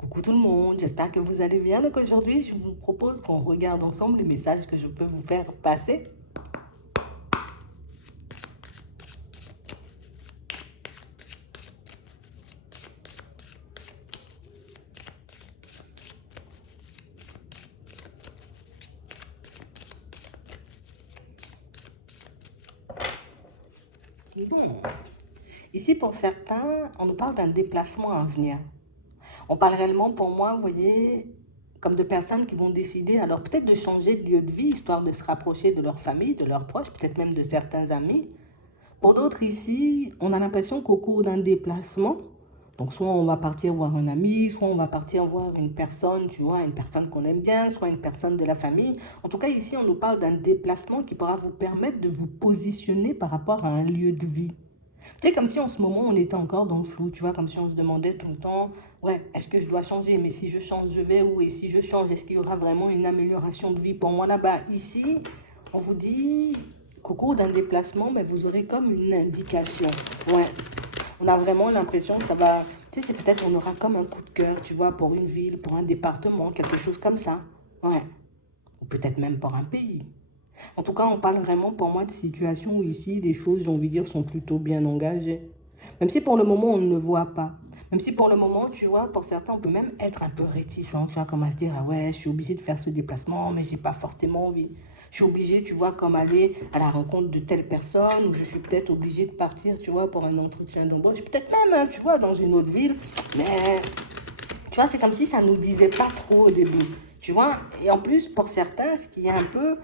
Coucou tout le monde, j'espère que vous allez bien. Donc aujourd'hui, je vous propose qu'on regarde ensemble les messages que je peux vous faire passer. Bon, ici pour certains, on nous parle d'un déplacement à venir. On parle réellement pour moi, vous voyez, comme de personnes qui vont décider alors peut-être de changer de lieu de vie, histoire de se rapprocher de leur famille, de leurs proches, peut-être même de certains amis. Pour d'autres ici, on a l'impression qu'au cours d'un déplacement, donc soit on va partir voir un ami, soit on va partir voir une personne, tu vois, une personne qu'on aime bien, soit une personne de la famille. En tout cas, ici, on nous parle d'un déplacement qui pourra vous permettre de vous positionner par rapport à un lieu de vie. Tu sais, comme si en ce moment, on était encore dans le flou, tu vois, comme si on se demandait tout le temps, ouais, est-ce que je dois changer? Mais si je change, je vais où? Et si je change, est-ce qu'il y aura vraiment une amélioration de vie pour moi là-bas? Ici, on vous dit qu'au cours d'un déplacement, mais vous aurez comme une indication. Ouais, on a vraiment l'impression que ça va, tu sais, c'est peut-être on aura comme un coup de cœur, tu vois, pour une ville, pour un département, quelque chose comme ça. Ouais, ou peut-être même pour un pays. En tout cas, on parle vraiment pour moi de situations où ici, les choses, j'ai envie de dire, sont plutôt bien engagées. Même si pour le moment, on ne le voit pas. Même si pour le moment, tu vois, pour certains, on peut même être un peu réticent, tu vois, comme à se dire, ah ouais, je suis obligé de faire ce déplacement, mais j'ai pas forcément envie. Je suis obligé, tu vois, comme aller à la rencontre de telle personne, ou je suis peut-être obligé de partir, tu vois, pour un entretien d'embauche, peut-être même, hein, tu vois, dans une autre ville. Mais tu vois, c'est comme si ça ne nous disait pas trop au début. Tu vois, et en plus, pour certains, ce qui est un peu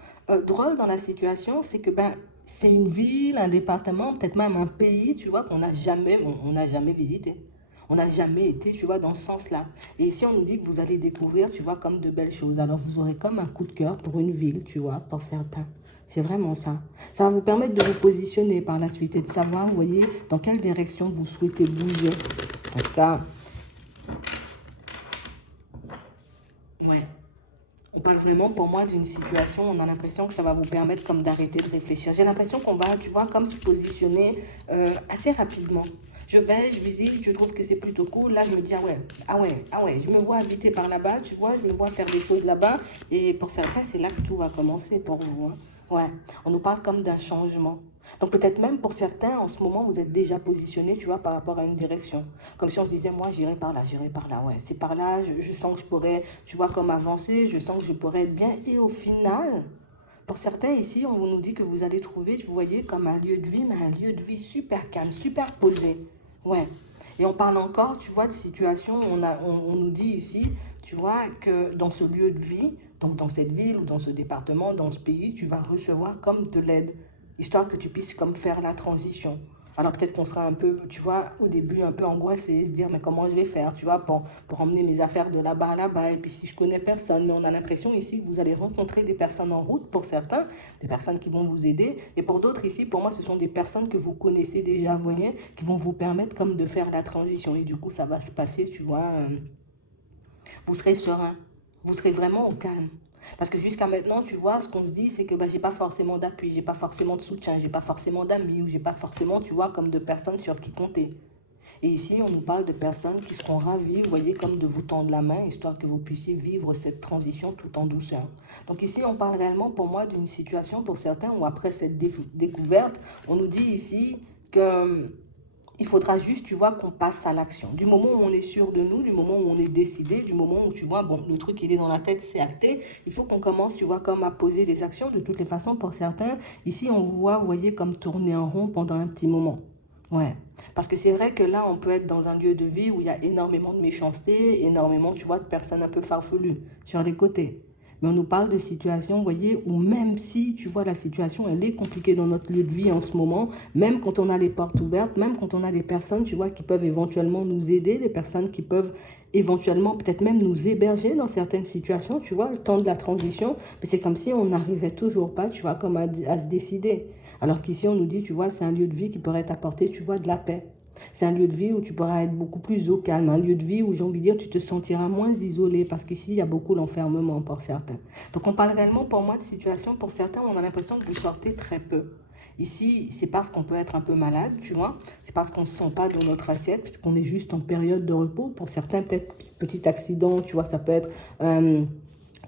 drôle dans la situation, c'est que ben, c'est une ville, un département, peut-être même un pays, tu vois, on n'a jamais visité. On n'a jamais été, tu vois, dans ce sens-là. Et ici, on nous dit que vous allez découvrir, tu vois, comme de belles choses. Alors, vous aurez comme un coup de cœur pour une ville, tu vois, pour certains. C'est vraiment ça. Ça va vous permettre de vous positionner par la suite et de savoir, vous voyez, dans quelle direction vous souhaitez bouger. En tout cas, ouais. On parle vraiment pour moi d'une situation, on a l'impression que ça va vous permettre comme d'arrêter de réfléchir. J'ai l'impression qu'on va, tu vois, comme se positionner assez rapidement. Je vais, je visite, je trouve que c'est plutôt cool. Là, je me dis, ah ouais, je me vois habiter par là-bas, tu vois, je me vois faire des choses là-bas. Et pour certains, c'est là que tout va commencer pour vous, hein. Ouais, on nous parle comme d'un changement. Donc peut-être même pour certains, en ce moment, vous êtes déjà positionné, tu vois, par rapport à une direction. Comme si on se disait, moi, j'irai par là, ouais. C'est par là, je sens que je pourrais, tu vois, comme avancer, je sens que je pourrais être bien. Et au final, pour certains ici, on nous dit que vous allez trouver, vous voyez, comme un lieu de vie, mais un lieu de vie super calme, super posé. Ouais. Et on parle encore, tu vois, de situations, on nous dit ici, tu vois, que dans ce lieu de vie, donc dans cette ville ou dans ce département, dans ce pays, tu vas recevoir comme de l'aide, histoire que tu puisses comme faire la transition. Alors peut-être qu'on sera un peu, tu vois, au début un peu angoissé, se dire mais comment je vais faire, tu vois, pour emmener mes affaires de là-bas à là-bas. Et puis si je connais personne, mais on a l'impression ici que vous allez rencontrer des personnes en route pour certains, des personnes qui vont vous aider. Et pour d'autres ici, pour moi, ce sont des personnes que vous connaissez déjà, vous voyez, qui vont vous permettre comme de faire la transition. Et du coup, ça va se passer, tu vois, vous serez serein, vous serez vraiment au calme. Parce que jusqu'à maintenant, tu vois, ce qu'on se dit, c'est que bah, j'ai pas forcément d'appui, j'ai pas forcément de soutien, j'ai pas forcément d'amis, ou j'ai pas forcément, tu vois, comme de personnes sur qui compter. Et ici, on nous parle de personnes qui seront ravies, vous voyez, comme de vous tendre la main, histoire que vous puissiez vivre cette transition tout en douceur. Donc ici, on parle réellement pour moi d'une situation pour certains où après cette découverte, on nous dit ici que il faudra juste, tu vois, qu'on passe à l'action. Du moment où on est sûr de nous, du moment où on est décidé, du moment où, tu vois, bon, le truc, il est dans la tête, c'est acté. Il faut qu'on commence, tu vois, comme à poser des actions. De toutes les façons, pour certains, ici, on vous voit, vous voyez, comme tourner en rond pendant un petit moment. Ouais. Parce que c'est vrai que là, on peut être dans un lieu de vie où il y a énormément de méchanceté, énormément, tu vois, de personnes un peu farfelues sur les côtés. Mais on nous parle de situations, vous voyez, où même si, tu vois, la situation, elle est compliquée dans notre lieu de vie en ce moment, même quand on a les portes ouvertes, même quand on a des personnes, tu vois, qui peuvent éventuellement nous aider, des personnes qui peuvent éventuellement peut-être même nous héberger dans certaines situations, tu vois, le temps de la transition, mais c'est comme si on n'arrivait toujours pas, tu vois, comme à se décider. Alors qu'ici, on nous dit, tu vois, c'est un lieu de vie qui pourrait t'apporter, tu vois, de la paix. C'est un lieu de vie où tu pourras être beaucoup plus au calme, un lieu de vie où, j'ai envie de dire, tu te sentiras moins isolé parce qu'ici, il y a beaucoup l'enfermement pour certains. Donc, on parle réellement pour moi de situation, pour certains, on a l'impression que vous sortez très peu. Ici, c'est parce qu'on peut être un peu malade, tu vois. C'est parce qu'on ne se sent pas dans notre assiette, puisqu'on est juste en période de repos. Pour certains, peut-être petit accident, tu vois, ça peut être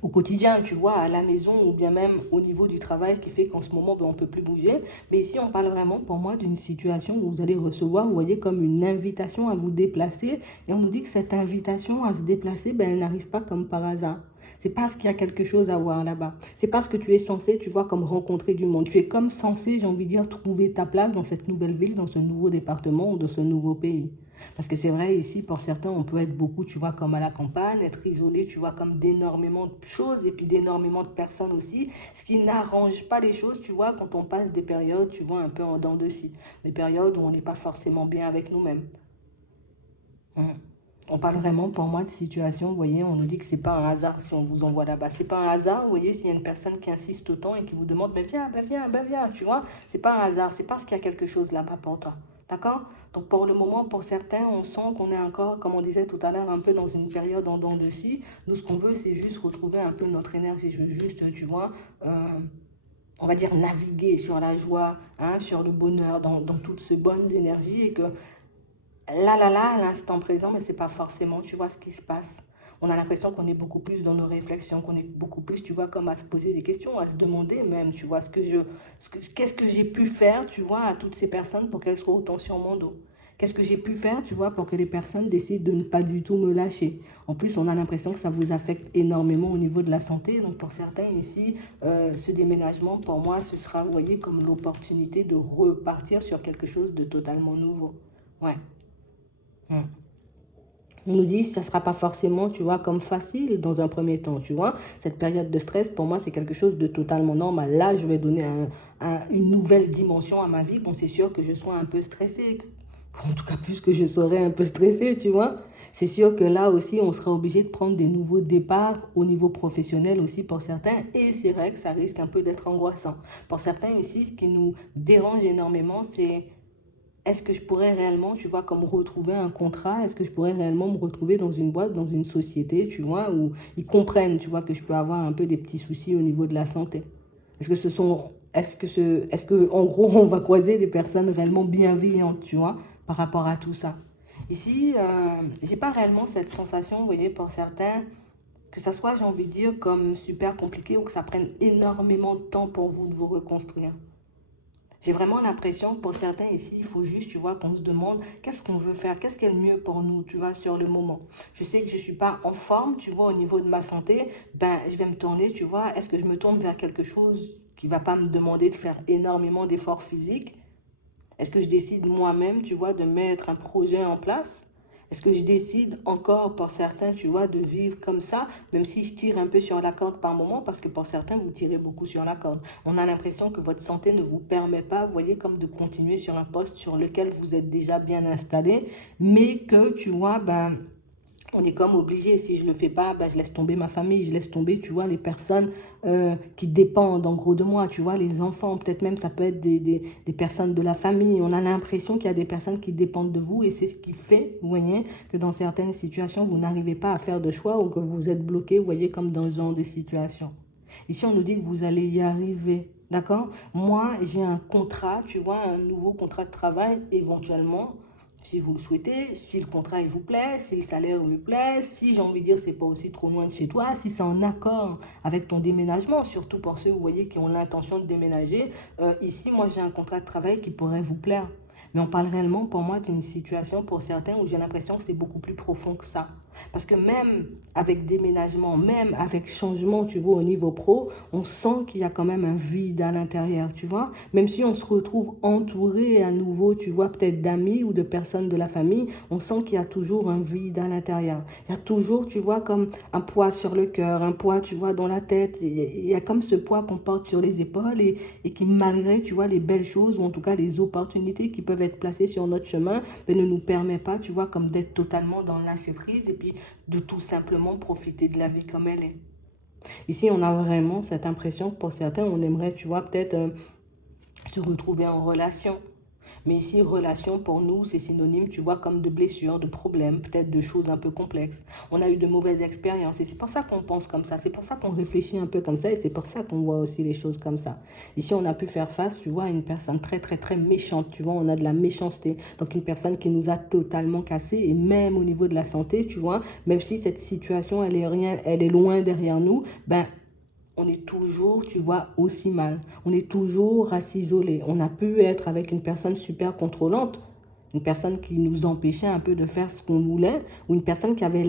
au quotidien, tu vois, à la maison ou bien même au niveau du travail qui fait qu'en ce moment, ben, on ne peut plus bouger. Mais ici, on parle vraiment pour moi d'une situation où vous allez recevoir, vous voyez, comme une invitation à vous déplacer. Et on nous dit que cette invitation à se déplacer, ben, elle n'arrive pas comme par hasard. C'est parce qu'il y a quelque chose à voir là-bas. C'est parce que tu es censé, tu vois, comme rencontrer du monde. Tu es comme censé, j'ai envie de dire, trouver ta place dans cette nouvelle ville, dans ce nouveau département ou dans ce nouveau pays. Parce que c'est vrai, ici, pour certains, on peut être beaucoup, tu vois, comme à la campagne, être isolé, tu vois, comme d'énormément de choses et puis d'énormément de personnes aussi, ce qui n'arrange pas les choses, tu vois, quand on passe des périodes, tu vois, un peu en dents de scie, des périodes où on n'est pas forcément bien avec nous-mêmes. Hum. On parle vraiment pour moi de situation, vous voyez, on nous dit que c'est pas un hasard si on vous envoie là-bas. C'est pas un hasard, vous voyez, s'il y a une personne qui insiste autant et qui vous demande, mais viens, ben viens, ben viens, tu vois, c'est pas un hasard, c'est parce qu'il y a quelque chose là-bas pour toi. D'accord? Donc pour le moment, pour certains, on sent qu'on est encore, comme on disait tout à l'heure, un peu dans une période en dents de scie. Nous, ce qu'on veut, c'est juste retrouver un peu notre énergie. Je veux juste, tu vois, on va dire naviguer sur la joie, hein, sur le bonheur, dans toutes ces bonnes énergies et que là, à l'instant présent, mais c'est pas forcément, tu vois, ce qui se passe. On a l'impression qu'on est beaucoup plus dans nos réflexions, qu'on est beaucoup plus, tu vois, comme à se poser des questions, à se demander même, tu vois, qu'est-ce que j'ai pu faire, tu vois, à toutes ces personnes pour qu'elles soient autant sur mon dos. Qu'est-ce que j'ai pu faire, tu vois, pour que les personnes décident de ne pas du tout me lâcher. En plus, on a l'impression que ça vous affecte énormément au niveau de la santé. Donc, pour certains ici, ce déménagement, pour moi, ce sera, vous voyez, comme l'opportunité de repartir sur quelque chose de totalement nouveau. Ouais. Hmm. On nous dit que ça ne sera pas forcément, tu vois, comme facile dans un premier temps, tu vois. Cette période de stress, pour moi, c'est quelque chose de totalement normal. Là, je vais donner une nouvelle dimension à ma vie. Bon, c'est sûr que je sois un peu stressée. En tout cas, plus que je serai un peu stressée, tu vois. C'est sûr que là aussi, on sera obligé de prendre des nouveaux départs au niveau professionnel aussi pour certains. Et c'est vrai que ça risque un peu d'être angoissant. Pour certains ici, ce qui nous dérange énormément, c'est est-ce que je pourrais réellement, tu vois, comme retrouver un contrat? Est-ce que je pourrais réellement me retrouver dans une boîte, dans une société, tu vois, où ils comprennent, tu vois, que je peux avoir un peu des petits soucis au niveau de la santé? Est-ce que, en gros, on va croiser des personnes réellement bienveillantes, tu vois, par rapport à tout ça? Ici, j'ai pas réellement cette sensation, vous voyez, pour certains, que ça soit, j'ai envie de dire, comme super compliqué ou que ça prenne énormément de temps pour vous de vous reconstruire. J'ai vraiment l'impression que pour certains ici, il faut juste, tu vois, qu'on se demande qu'est-ce qu'on veut faire, qu'est-ce qui est le mieux pour nous, tu vois, sur le moment. Je sais que je ne suis pas en forme, tu vois, au niveau de ma santé, ben, je vais me tourner, tu vois, est-ce que je me tourne vers quelque chose qui ne va pas me demander de faire énormément d'efforts physiques? Est-ce que je décide moi-même, tu vois, de mettre un projet en place? Est-ce que je décide encore pour certains, tu vois, de vivre comme ça, même si je tire un peu sur la corde par moment, parce que pour certains, vous tirez beaucoup sur la corde. On a l'impression que votre santé ne vous permet pas, vous voyez, comme de continuer sur un poste sur lequel vous êtes déjà bien installé, mais que, tu vois, ben, on est comme obligé, si je ne le fais pas, ben, je laisse tomber ma famille, je laisse tomber, tu vois, les personnes qui dépendent en gros de moi, tu vois, les enfants, peut-être même ça peut être des personnes de la famille. On a l'impression qu'il y a des personnes qui dépendent de vous et c'est ce qui fait, vous voyez, que dans certaines situations, vous n'arrivez pas à faire de choix ou que vous êtes bloqué, vous voyez, comme dans ce genre de situation. Ici, on nous dit que vous allez y arriver. D'accord? Moi, j'ai un contrat, tu vois, un nouveau contrat de travail éventuellement si vous le souhaitez, si le contrat il vous plaît, si le salaire vous plaît, si j'ai envie de dire c'est pas aussi trop loin de chez toi, si c'est en accord avec ton déménagement, surtout pour ceux vous voyez qui ont l'intention de déménager. Ici, moi j'ai un contrat de travail qui pourrait vous plaire. Mais on parle réellement pour moi d'une situation pour certains où j'ai l'impression que c'est beaucoup plus profond que ça. Parce que même avec déménagement, même avec changement, tu vois, au niveau pro, on sent qu'il y a quand même un vide à l'intérieur, tu vois. Même si on se retrouve entouré à nouveau, tu vois, peut-être d'amis ou de personnes de la famille, on sent qu'il y a toujours un vide à l'intérieur. Il y a toujours, tu vois, comme un poids sur le cœur, un poids, tu vois, dans la tête. Il y a comme ce poids qu'on porte sur les épaules et qui, malgré, tu vois, les belles choses ou en tout cas les opportunités qui peuvent être placées sur notre chemin, ben, ne nous permet pas, tu vois, comme d'être totalement dans le lâcher prise et puis de tout simplement profiter de la vie comme elle est. Ici, on a vraiment cette impression que pour certains, on aimerait, tu vois, peut-être se retrouver en relation. Mais ici, relation, pour nous, c'est synonyme, tu vois, comme de blessures, de problèmes, peut-être de choses un peu complexes. On a eu de mauvaises expériences et c'est pour ça qu'on pense comme ça. C'est pour ça qu'on réfléchit un peu comme ça et c'est pour ça qu'on voit aussi les choses comme ça. Ici, on a pu faire face, tu vois, à une personne très, très, très méchante. Tu vois, on a de la méchanceté. Donc, une personne qui nous a totalement cassé et même au niveau de la santé, tu vois, même si cette situation, elle est loin derrière nous, ben, on est toujours, tu vois, aussi mal. On est toujours à s'isoler. On a pu être avec une personne super contrôlante, une personne qui nous empêchait un peu de faire ce qu'on voulait, ou une personne qui avait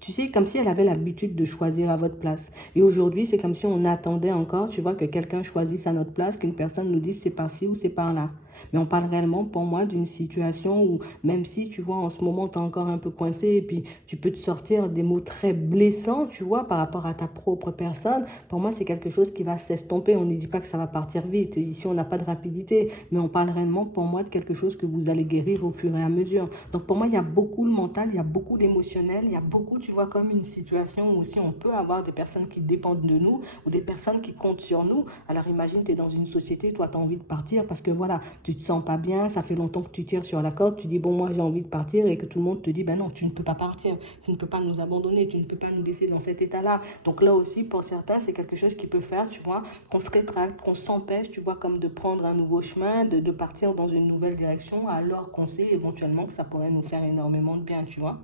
tu sais, comme si elle avait l'habitude de choisir à votre place. Et aujourd'hui, c'est comme si on attendait encore, tu vois, que quelqu'un choisisse à notre place, qu'une personne nous dise c'est par-ci ou c'est par-là. Mais on parle réellement, pour moi, d'une situation où, même si, tu vois, en ce moment, tu es encore un peu coincé et puis tu peux te sortir des mots très blessants, tu vois, par rapport à ta propre personne, pour moi, c'est quelque chose qui va s'estomper. On ne dit pas que ça va partir vite. Ici, on n'a pas de rapidité, mais on parle réellement, pour moi, de quelque chose que vous allez guérir au fur et à mesure. Donc, pour moi, il y a beaucoup le mental, il y a beaucoup d'émotionnel, il y a beaucoup, tu vois, comme une situation où aussi on peut avoir des personnes qui dépendent de nous ou des personnes qui comptent sur nous. Alors, imagine, tu es dans une société, toi, tu as envie de partir parce que, voilà, tu te sens pas bien, ça fait longtemps que tu tires sur la corde, tu dis, bon, moi, j'ai envie de partir et que tout le monde te dit, ben non, tu ne peux pas partir, tu ne peux pas nous abandonner, tu ne peux pas nous laisser dans cet état-là. Donc là aussi, pour certains, c'est quelque chose qui peut faire, tu vois, qu'on se rétracte, qu'on s'empêche, tu vois, comme de prendre un nouveau chemin, de partir dans une nouvelle direction, alors qu'on sait éventuellement que ça pourrait nous faire énormément de bien, tu vois.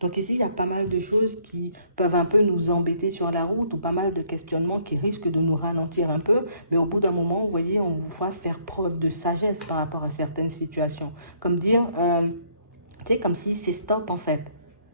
Donc ici, il y a pas mal de choses qui peuvent un peu nous embêter sur la route ou pas mal de questionnements qui risquent de nous ralentir un peu. Mais au bout d'un moment, vous voyez, on vous voit faire preuve de sagesse par rapport à certaines situations. Comme dire, tu sais, comme si c'est stop en fait.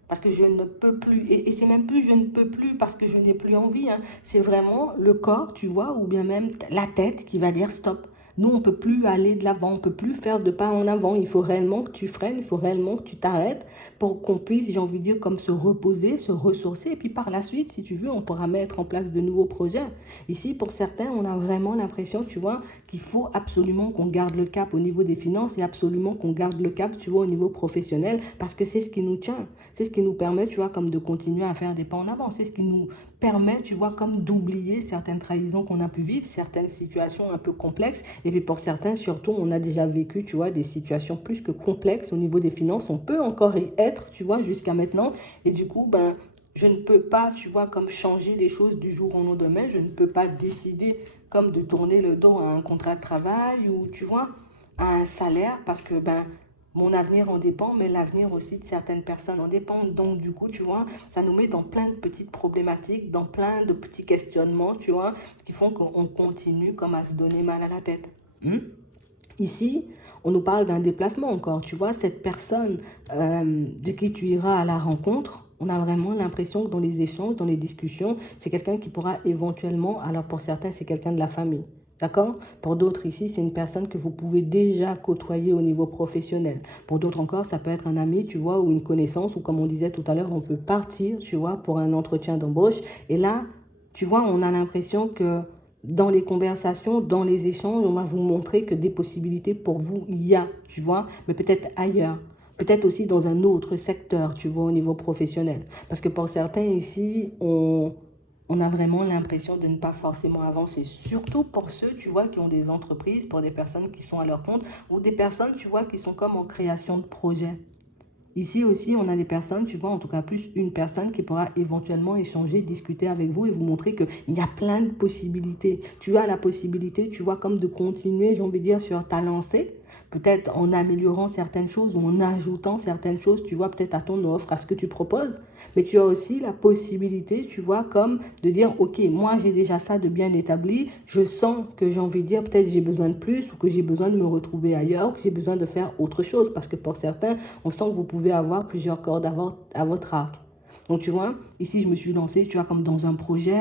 Parce que je ne peux plus. Et c'est même plus je ne peux plus parce que je n'ai plus envie, hein. C'est vraiment le corps, tu vois, ou bien même la tête qui va dire stop. Nous, on ne peut plus aller de l'avant, on ne peut plus faire de pas en avant. Il faut réellement que tu freines, il faut réellement que tu t'arrêtes pour qu'on puisse, j'ai envie de dire, comme se reposer, se ressourcer. Et puis par la suite, si tu veux, on pourra mettre en place de nouveaux projets. Ici, pour certains, on a vraiment l'impression, tu vois, qu'il faut absolument qu'on garde le cap au niveau des finances et absolument qu'on garde le cap, tu vois, au niveau professionnel parce que c'est ce qui nous tient. C'est ce qui nous permet, tu vois, comme de continuer à faire des pas en avant. C'est ce qui nous permet, tu vois, comme d'oublier certaines trahisons qu'on a pu vivre, certaines situations un peu complexes. Et puis pour certains, surtout, on a déjà vécu, tu vois, des situations plus que complexes au niveau des finances. On peut encore y être, tu vois, jusqu'à maintenant. Et du coup, ben, je ne peux pas, tu vois, comme changer les choses du jour au lendemain. Je ne peux pas décider comme de tourner le dos à un contrat de travail ou, tu vois, à un salaire parce que, ben, mon avenir en dépend, mais l'avenir aussi de certaines personnes en dépend. Donc, du coup, tu vois, ça nous met dans plein de petites problématiques, dans plein de petits questionnements, tu vois, qui font qu'on continue comme à se donner mal à la tête. Hmm? Ici, on nous parle d'un déplacement encore. Tu vois, cette personne de qui tu iras à la rencontre, on a vraiment l'impression que dans les échanges, dans les discussions, c'est quelqu'un qui pourra éventuellement, alors pour certains, c'est quelqu'un de la famille. D'accord? Pour d'autres ici, c'est une personne que vous pouvez déjà côtoyer au niveau professionnel. Pour d'autres encore, ça peut être un ami, tu vois, ou une connaissance, ou comme on disait tout à l'heure, on peut partir, tu vois, pour un entretien d'embauche. Et là, tu vois, on a l'impression que dans les conversations, dans les échanges, on va vous montrer que des possibilités pour vous, il y a, tu vois, mais peut-être ailleurs. Peut-être aussi dans un autre secteur, tu vois, au niveau professionnel. Parce que pour certains ici, on a vraiment l'impression de ne pas forcément avancer. Surtout pour ceux, tu vois, qui ont des entreprises, pour des personnes qui sont à leur compte, ou des personnes, tu vois, qui sont comme en création de projet. Ici aussi, on a des personnes, tu vois, en tout cas plus une personne qui pourra éventuellement échanger, discuter avec vous et vous montrer qu'il y a plein de possibilités. Tu as la possibilité, tu vois, comme de continuer, j'ai envie de dire, sur ta lancée, peut-être en améliorant certaines choses ou en ajoutant certaines choses, tu vois, peut-être à ton offre, à ce que tu proposes. Mais tu as aussi la possibilité, tu vois, comme de dire, OK, moi j'ai déjà ça de bien établi, je sens que j'ai envie de dire, peut-être j'ai besoin de plus ou que j'ai besoin de me retrouver ailleurs, ou que j'ai besoin de faire autre chose. Parce que pour certains, on sent que vous pouvez avoir plusieurs cordes à votre arc. Donc tu vois, ici je me suis lancée, tu vois, comme dans un projet,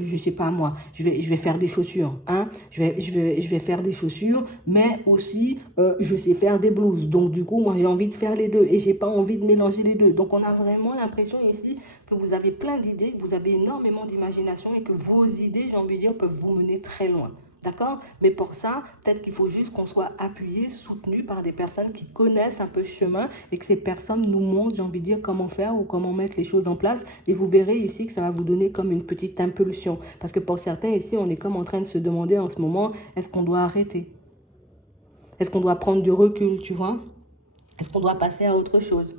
je sais pas moi, je vais faire des chaussures, hein, je vais faire des chaussures, mais aussi je sais faire des blouses. Donc du coup, moi j'ai envie de faire les deux et j'ai pas envie de mélanger les deux. Donc on a vraiment l'impression ici que vous avez plein d'idées, que vous avez énormément d'imagination et que vos idées, j'ai envie de dire, peuvent vous mener très loin. D'accord? Mais pour ça, peut-être qu'il faut juste qu'on soit appuyé, soutenu par des personnes qui connaissent un peu ce chemin et que ces personnes nous montrent, j'ai envie de dire, comment faire ou comment mettre les choses en place. Et vous verrez ici que ça va vous donner comme une petite impulsion. Parce que pour certains ici, on est comme en train de se demander en ce moment, est-ce qu'on doit arrêter? Est-ce qu'on doit prendre du recul, tu vois? Est-ce qu'on doit passer à autre chose?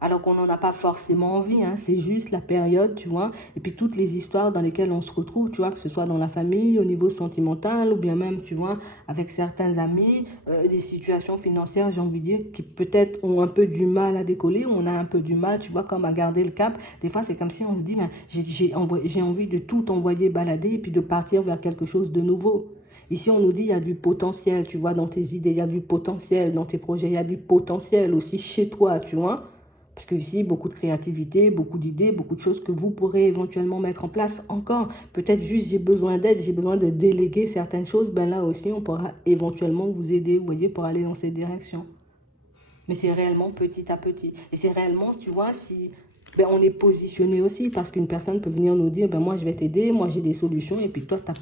Alors qu'on n'en a pas forcément envie, hein. C'est juste la période, tu vois. Et puis toutes les histoires dans lesquelles on se retrouve, tu vois, que ce soit dans la famille, au niveau sentimental, ou bien même, tu vois, avec certains amis, des situations financières, j'ai envie de dire, qui peut-être ont un peu du mal à décoller, on a un peu du mal, tu vois, comme à garder le cap. Des fois, c'est comme si on se dit, ben, j'ai envie de tout envoyer balader et puis de partir vers quelque chose de nouveau. Ici, on nous dit, il y a du potentiel, tu vois, dans tes idées, il y a du potentiel dans tes projets, il y a du potentiel aussi chez toi, tu vois. Parce que ici, beaucoup de créativité, beaucoup d'idées, beaucoup de choses que vous pourrez éventuellement mettre en place encore. Peut-être juste j'ai besoin d'aide, j'ai besoin de déléguer certaines choses. Ben là aussi, on pourra éventuellement vous aider, vous voyez, pour aller dans cette direction. Mais c'est réellement petit à petit. Et c'est réellement, tu vois, si ben, on est positionné aussi, parce qu'une personne peut venir nous dire, ben, moi je vais t'aider, moi j'ai des solutions, et puis toi, tu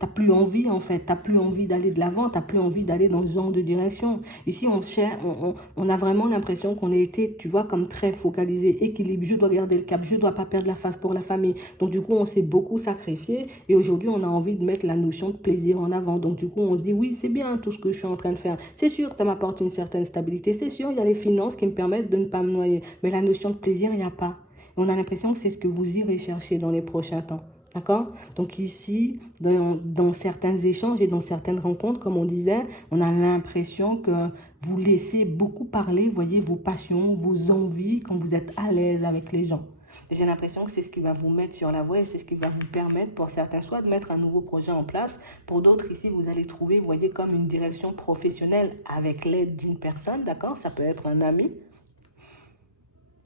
n'as plus envie en fait, tu n'as plus envie d'aller de l'avant, tu n'as plus envie d'aller dans ce genre de direction. Ici, on a vraiment l'impression qu'on a été, tu vois, comme très focalisé, équilibre, je dois garder le cap, je ne dois pas perdre la face pour la famille. Donc du coup, on s'est beaucoup sacrifié, et aujourd'hui, on a envie de mettre la notion de plaisir en avant. Donc du coup, on se dit, oui, c'est bien tout ce que je suis en train de faire. C'est sûr que ça m'apporte une certaine stabilité, c'est sûr, il y a les finances qui me permettent de ne pas me noyer, mais la notion de plaisir, il n'y a pas. On a l'impression que c'est ce que vous irez chercher dans les prochains temps. D'accord? Donc ici, dans certains échanges et dans certaines rencontres, comme on disait, on a l'impression que vous laissez beaucoup parler, voyez, vos passions, vos envies, quand vous êtes à l'aise avec les gens. J'ai l'impression que c'est ce qui va vous mettre sur la voie et c'est ce qui va vous permettre pour certains soit de mettre un nouveau projet en place. Pour d'autres ici, vous allez trouver, vous voyez, comme une direction professionnelle avec l'aide d'une personne, d'accord? Ça peut être un ami,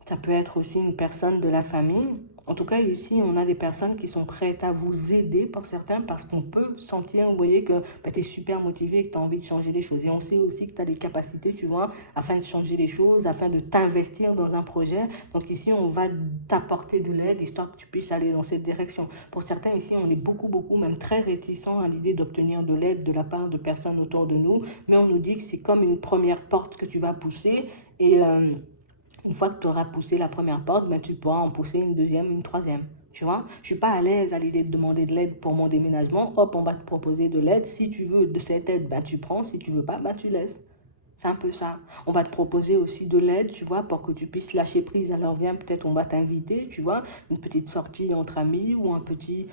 ça peut être aussi une personne de la famille. En tout cas, ici, on a des personnes qui sont prêtes à vous aider pour certains parce qu'on peut sentir, vous voyez, que bah, tu es super motivé et que tu as envie de changer les choses. Et on sait aussi que tu as des capacités, tu vois, afin de changer les choses, afin de t'investir dans un projet. Donc ici, on va t'apporter de l'aide, histoire que tu puisses aller dans cette direction. Pour certains, ici, on est beaucoup, même très réticents à l'idée d'obtenir de l'aide de la part de personnes autour de nous. Mais on nous dit que c'est comme une première porte que tu vas pousser et... une fois que tu auras poussé la première porte, ben, tu pourras en pousser une deuxième, une troisième. Tu vois, je ne suis pas à l'aise à l'idée de demander de l'aide pour mon déménagement. Hop, on va te proposer de l'aide. Si tu veux de cette aide, ben, tu prends. Si tu ne veux pas, ben, tu laisses. C'est un peu ça. On va te proposer aussi de l'aide, tu vois, pour que tu puisses lâcher prise. Alors viens, peut-être on va t'inviter, tu vois, une petite sortie entre amis ou un petit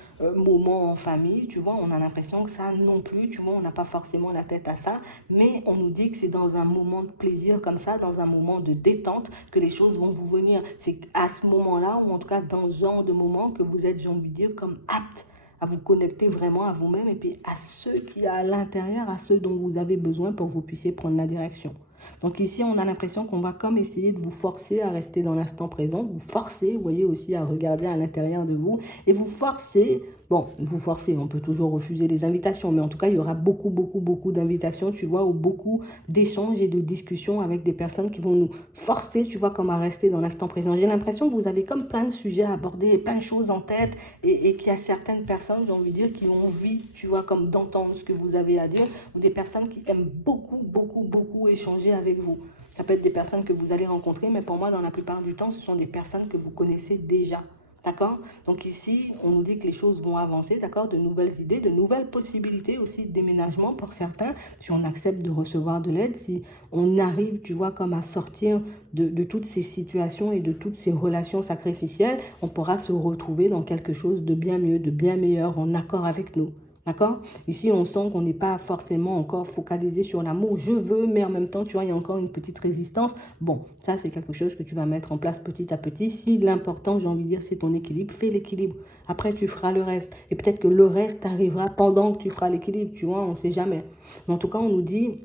moment en famille, tu vois. On a l'impression que ça non plus, tu vois, on n'a pas forcément la tête à ça, mais on nous dit que c'est dans un moment de plaisir comme ça, dans un moment de détente, que les choses vont vous venir. C'est à ce moment-là, ou en tout cas dans ce genre de moment, que vous êtes, j'ai envie de dire, comme apte à vous connecter vraiment à vous-même et puis à ceux qui a à l'intérieur, à ceux dont vous avez besoin pour que vous puissiez prendre la direction. Donc ici, on a l'impression qu'on va comme essayer de vous forcer à rester dans l'instant présent, vous forcer, vous voyez aussi, à regarder à l'intérieur de vous et vous forcer, bon, vous forcer, on peut toujours refuser les invitations, mais en tout cas, il y aura beaucoup d'invitations, tu vois, ou beaucoup d'échanges et de discussions avec des personnes qui vont nous forcer, tu vois, comme à rester dans l'instant présent. J'ai l'impression que vous avez comme plein de sujets à aborder, plein de choses en tête et qu'il y a certaines personnes, j'ai envie de dire, qui ont envie, tu vois, comme d'entendre ce que vous avez à dire ou des personnes qui aiment beaucoup échanger avec vous. Ça peut être des personnes que vous allez rencontrer, mais pour moi, dans la plupart du temps, ce sont des personnes que vous connaissez déjà. D'accord? Donc ici, on nous dit que les choses vont avancer, d'accord? De nouvelles idées, de nouvelles possibilités aussi de déménagement pour certains, si on accepte de recevoir de l'aide, si on arrive, tu vois, comme à sortir de toutes ces situations et de toutes ces relations sacrificielles, on pourra se retrouver dans quelque chose de bien mieux, de bien meilleur, en accord avec nous. D'accord? Ici, on sent qu'on n'est pas forcément encore focalisé sur l'amour. Je veux, mais en même temps, tu vois, il y a encore une petite résistance. Bon, ça, c'est quelque chose que tu vas mettre en place petit à petit. Si l'important, j'ai envie de dire, c'est ton équilibre, fais l'équilibre. Après, tu feras le reste. Et peut-être que le reste arrivera pendant que tu feras l'équilibre, tu vois, on ne sait jamais. Mais en tout cas, on nous dit,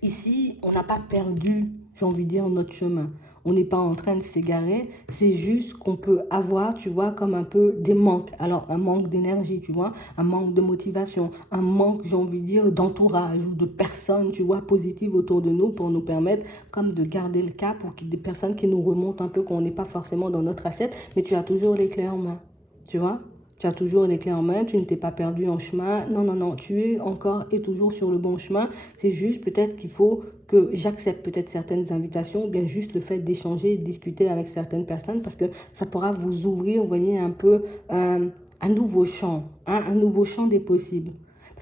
ici, on n'a pas perdu, j'ai envie de dire, notre chemin. On n'est pas en train de s'égarer, c'est juste qu'on peut avoir, tu vois, comme un peu des manques. Alors, un manque d'énergie, tu vois, un manque de motivation, un manque, j'ai envie de dire, d'entourage ou de personnes, tu vois, positives autour de nous pour nous permettre comme de garder le cap pour qu'il y ait des personnes qui nous remontent un peu, qu'on n'est pas forcément dans notre assiette, mais tu as toujours les clés en main, tu vois. Tu as toujours les clés en main, tu ne t'es pas perdu en chemin. Non, tu es encore et toujours sur le bon chemin. C'est juste peut-être qu'il faut que j'accepte peut-être certaines invitations ou bien juste le fait d'échanger et de discuter avec certaines personnes parce que ça pourra vous ouvrir, vous voyez, un peu un nouveau champ, hein, un nouveau champ des possibles.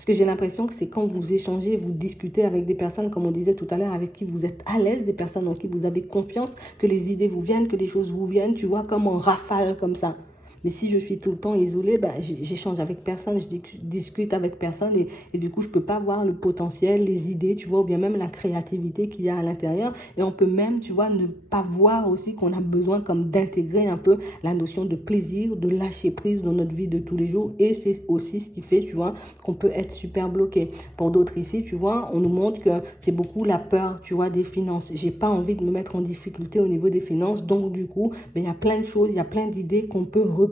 Parce que j'ai l'impression que c'est quand vous échangez, vous discutez avec des personnes, comme on disait tout à l'heure, avec qui vous êtes à l'aise, des personnes en qui vous avez confiance, que les idées vous viennent, que les choses vous viennent, tu vois, comme en rafale, comme ça. Mais si je suis tout le temps isolée, ben, j'échange avec personne, je discute avec personne et du coup, je ne peux pas voir le potentiel, les idées, tu vois, ou bien même la créativité qu'il y a à l'intérieur. Et on peut même, tu vois, ne pas voir aussi qu'on a besoin comme d'intégrer un peu la notion de plaisir, de lâcher prise dans notre vie de tous les jours. Et c'est aussi ce qui fait, tu vois, qu'on peut être super bloqué. Pour d'autres ici, tu vois, on nous montre que c'est beaucoup la peur, tu vois, des finances. J'ai pas envie de me mettre en difficulté au niveau des finances. Donc, du coup, ben, il y a plein de choses, il y a plein d'idées qu'on peut repousser.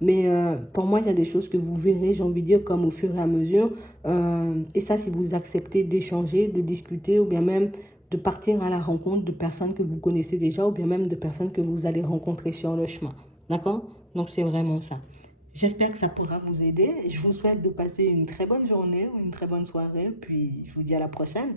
Mais pour moi, il y a des choses que vous verrez, j'ai envie de dire, comme au fur et à mesure. Et ça, si vous acceptez d'échanger, de discuter ou bien même de partir à la rencontre de personnes que vous connaissez déjà ou bien même de personnes que vous allez rencontrer sur le chemin. D'accord? Donc, c'est vraiment ça. J'espère que ça pourra vous aider. Je vous souhaite de passer une très bonne journée ou une très bonne soirée. Puis, je vous dis à la prochaine.